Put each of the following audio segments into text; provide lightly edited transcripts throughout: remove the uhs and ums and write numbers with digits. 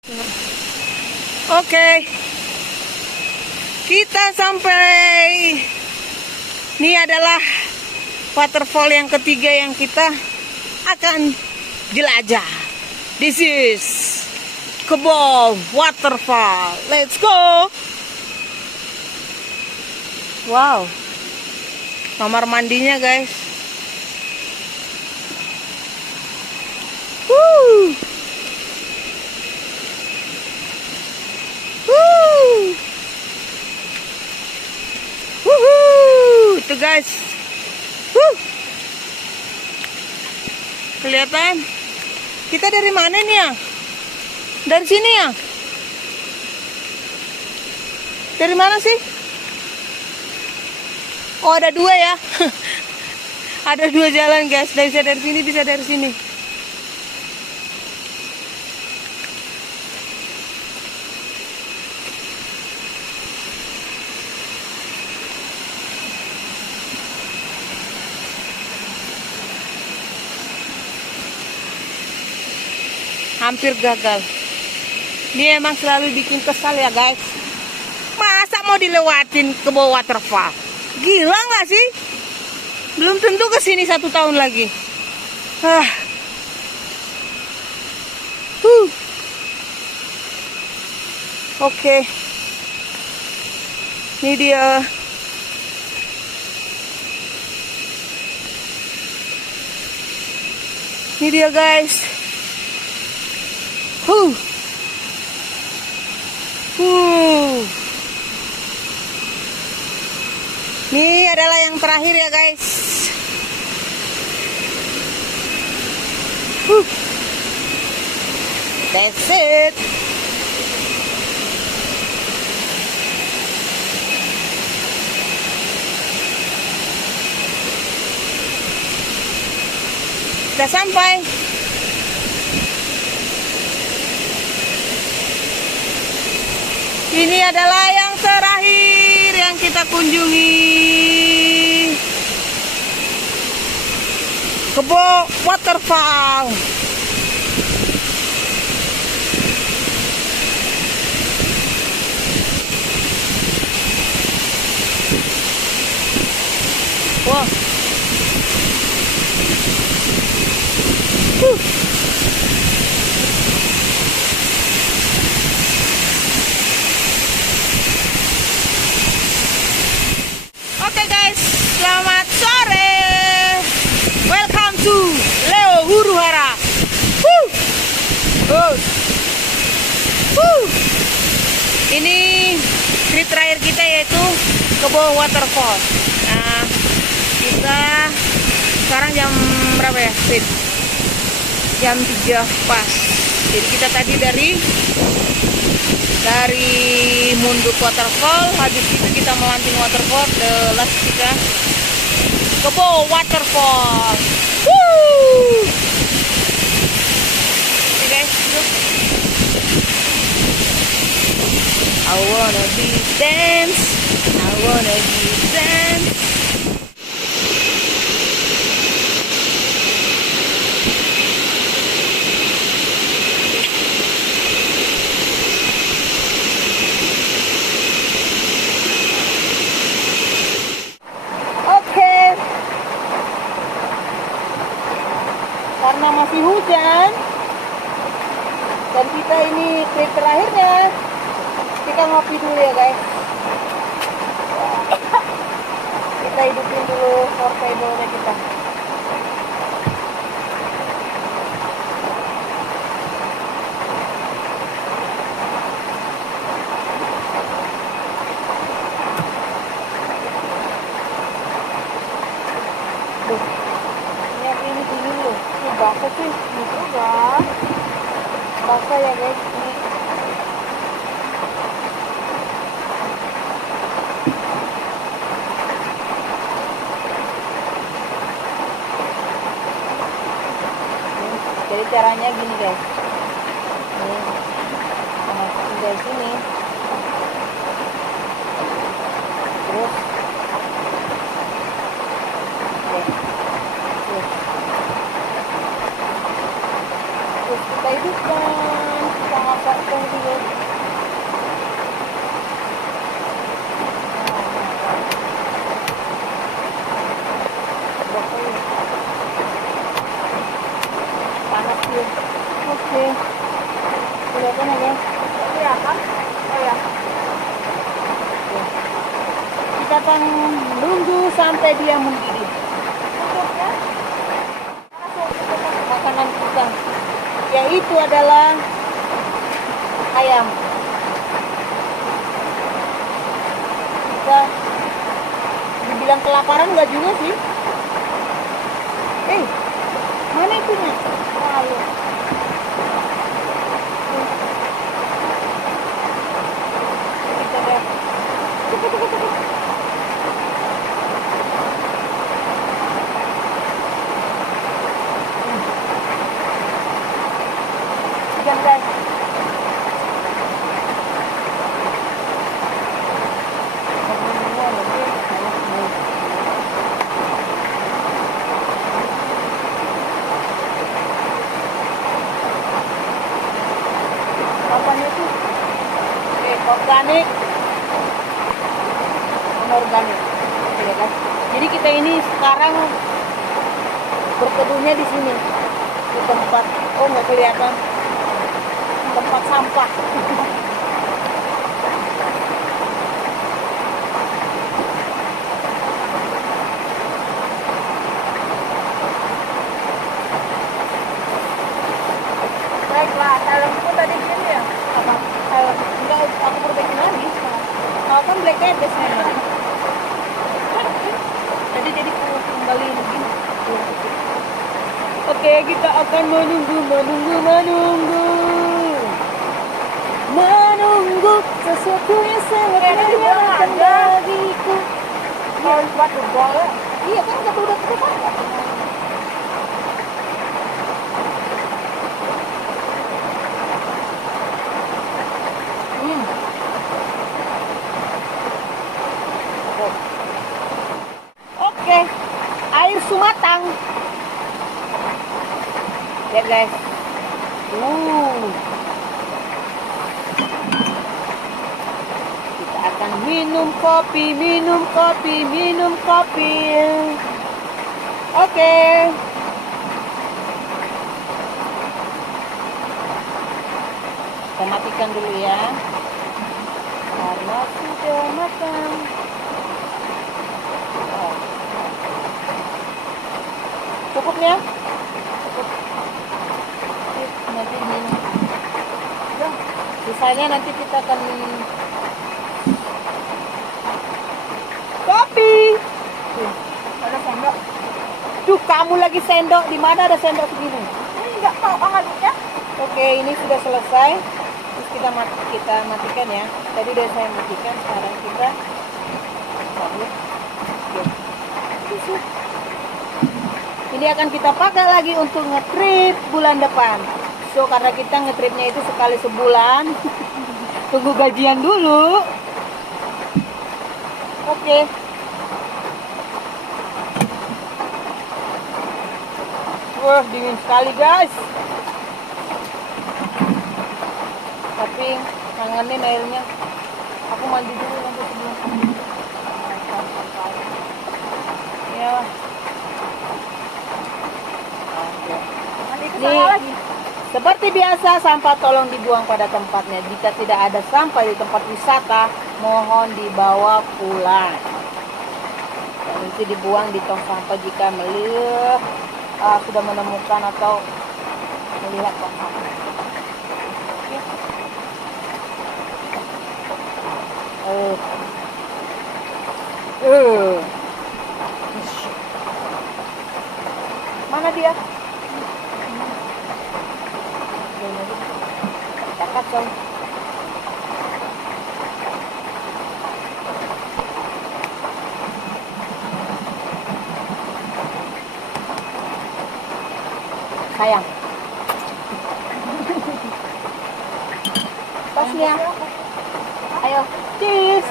Oke, kita sampai. Ini adalah waterfall yang ketiga yang kita akan jelajah. This is Kebo Waterfall. Let's go. Wow, kamar mandinya guys. Woo. Itu guys, kelihatan. Kita dari mana nih ya? Dari sini ya? Dari mana sih? Oh, ada dua ya. Ada dua jalan guys. Bisa dari sini, bisa dari sini. Hampir gagal. Ini emang selalu bikin kesal ya guys. Masa mau dilewatin Kebo Waterfall? Gila nggak sih? Belum tentu kesini 1 tahun lagi. Oke. Ini dia. Ini dia guys. Ini adalah yang terakhir ya guys. That's it. Sudah sampai. Ini adalah yang terakhir yang kita kunjungi. Kebo Waterfall. Wow. Oke guys, selamat sore. Welcome to Leo Huru Hara. Ini trip terakhir kita yaitu Kebo Waterfall. Nah, kita sekarang jam berapa ya? Jam 3 pas. Jadi kita tadi dari Munduk Waterfall, habis itu kita melanting waterfall, the last kita Kebo Waterfall. Oke guys, look. I wanna be dance, I wanna be dance. Karena masih hujan dan kita ini trip terakhirnya, kita ngopi dulu ya guys. Kita hidupin dulu torpedo-nya kita. Ini dingin loh. Ini basah sih, gitu enggak? Basah ya guys. Ini. Jadi caranya gini guys. Ini masukin dari sini. Terus kita hidupkan, kita masak ke Panas sih. Oke. Kelihatan ya guys? Kelihatan? Oh ya. Oke. Kita akan menunggu sampai dia mendidih. Makanan kita, yaitu adalah ayam. Kita dibilang kelaparan nggak juga sih. Mana itunya? Ayo. Kita lihat. Guys. Apanya itu? Organik. Organik. Ya kan? Jadi kita ini sekarang berteduhnya di sini. Di tempat, nggak kelihatan. Tempat sampah. Baiklah, helmku tadi gini ya? Apa? Enggak, aku perbaikin lagi. Kalau kan black cat biasanya. Jadi kembali begini. Oke, kita akan menunggu sesuatu yang sangat menyenangkan bagiku. Mau buat bola? Iya kan kita udah keluar. Oke, air sumatang. Lihat guys. Kita akan minum kopi. Oke. Kita matikan dulu ya. Karena sudah matang. Cukupnya? Cukup. Nanti minum. Sisanya nanti kita akan kopi. Ada sendok. Duh, kamu lagi sendok. Di mana ada sendok begini? Ini nggak mau angatnya. Oke, ini sudah selesai. Terus kita matikan ya. Tadi udah saya matikan. Sekarang kita cabut. Ini akan kita pakai lagi untuk nge-trip bulan depan. So, karena kita nge-tripnya itu sekali sebulan. Tunggu gajian dulu. Oke. Wah, dingin sekali guys. Tapi kangenin airnya. Aku mandi dulu nanti sebelum. Ya. Nih, seperti biasa sampah tolong dibuang pada tempatnya. Jika tidak ada sampah di tempat wisata, mohon dibawa pulang. Dan nanti dibuang di tong sampah jika sudah menemukan atau melihat tong sampah. Mana dia? Kacau. Sayang. Tasnya. Ayo, cheers.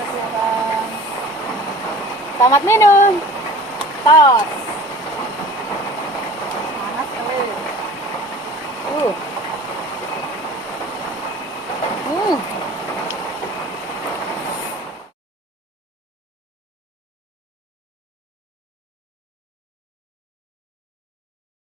Selamat minum. Tos.